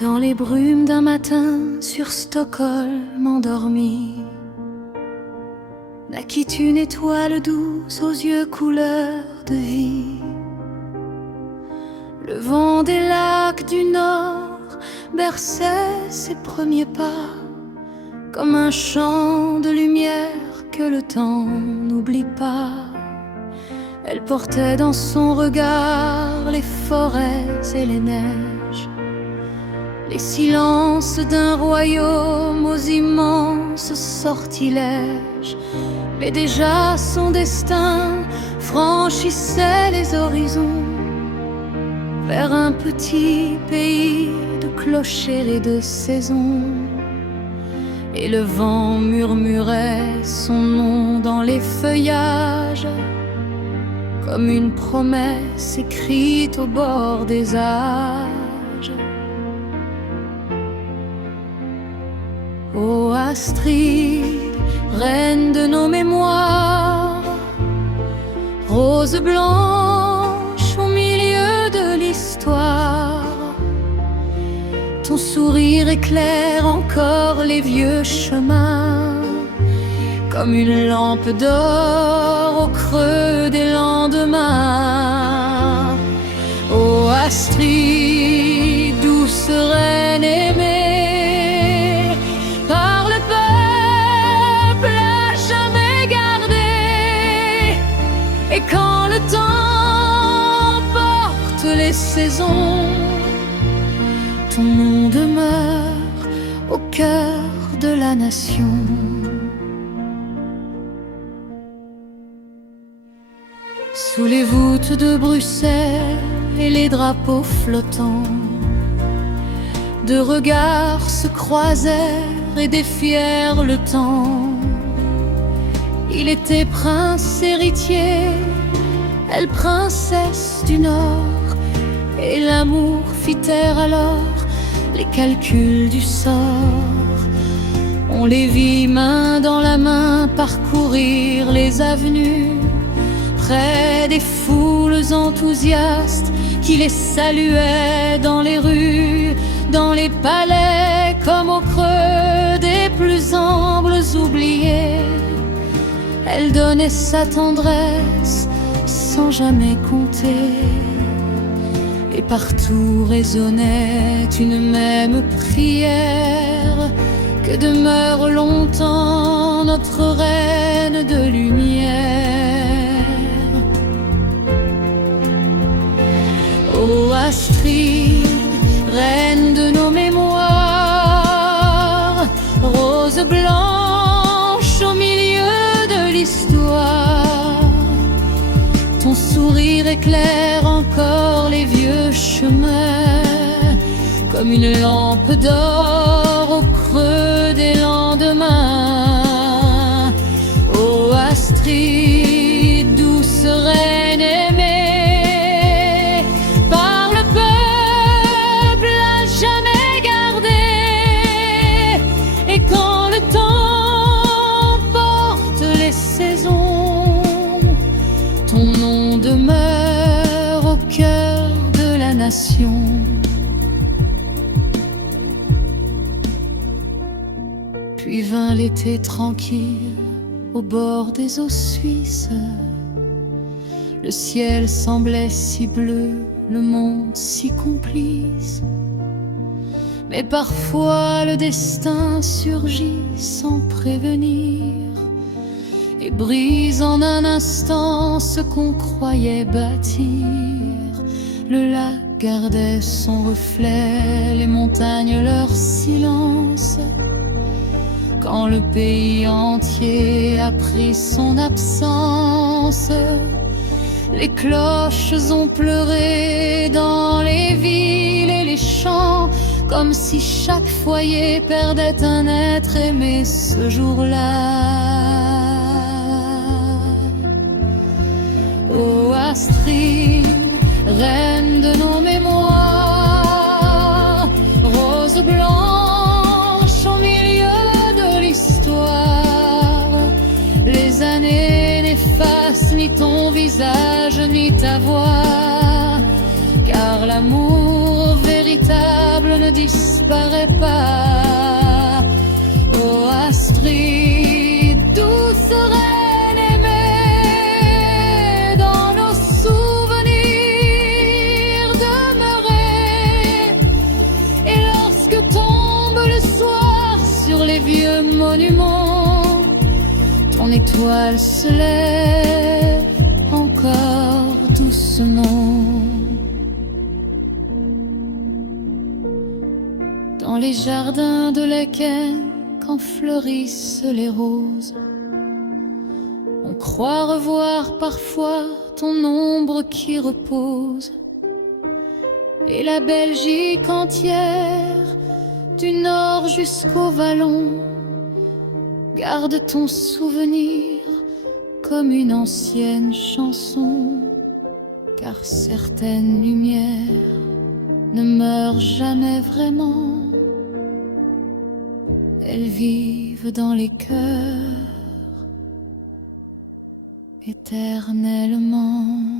Dans les brumes d'un matin sur Stockholm endormi, naquit une étoile douce aux yeux couleur de vie. Le vent des lacs du nord berçait ses premiers pas, comme un chant de lumière que le temps n'oublie pas. Elle portait dans son regard les forêts et les neiges, les silences d'un royaume aux immenses sortilèges. Mais déjà son destin franchissait les horizons vers un petit pays de clochers et de saisons. Et le vent murmurait son nom dans les feuillages, comme une promesse écrite au bord des âges. Ô Astrid, reine de nos mémoires, rose blanche au milieu de l'histoire, ton sourire éclaire encore les vieux chemins, comme une lampe d'or au creux des lendemains. Ô Astrid, douce reine aimée, par le peuple à jamais gardée. Et quand le temps porte les saisons, ton nom demeure au cœur de la nation. Sous les voûtes de Bruxelles et les drapeaux flottants, deux regards se croisèrent et défièrent le temps. Il était prince héritier, elle princesse du Nord, et l'amour fit taire alors les calculs du sort. On les vit main dans la main parcourir les avenues, près des foules enthousiastes qui les saluaient dans les rues, dans les palais comme au creux des plus humbles oubliés. Elle donnait sa tendresse sans jamais compter, et partout résonnait une même prière: que demeure longtemps notre reine de lumière. Ô Astrid, reine de nos mémoires, rose blanche au milieu de l'histoire, ton sourire éclaire encore les vieux chemins, comme une lampe d'or au creux des lendemains. Ô Astrid, douce reine aimée, par le peuple à jamais gardée. Et quand le temps porte les saisons, ton nom demeure au cœur de la nation. Puis vint l'été tranquille au bord des eaux suisses. Le ciel semblait si bleu, le monde si complice. Mais parfois le destin surgit sans prévenir et brise en un instant ce qu'on croyait bâtir. Le lac gardait son reflet, les montagnes leur silence, quand le pays entier a pris son absence. Les cloches ont pleuré dans les villes et les champs, comme si chaque foyer perdait un être aimé ce jour-là. Ô Astrid, reine de nos mémoires, rose blanche au milieu de l'histoire, les années n'effacent ni ton visage ni ta voix, car l'amour véritable ne ne disparaît pas. Oh Astrid, douce reine aimée, dans nos souvenirs demeurés. Et lorsque tombe le soir sur les vieux monuments, ton étoile se lève encore doucement. Dans les jardins de l'équin, quand fleurissent les roses, on croit revoir parfois ton ombre qui repose. Et la Belgique entière, du nord jusqu'au Vallon, garde ton souvenir comme une ancienne chanson. Car certaines lumières ne meurent jamais vraiment, elles vivent dans les cœurs éternellement.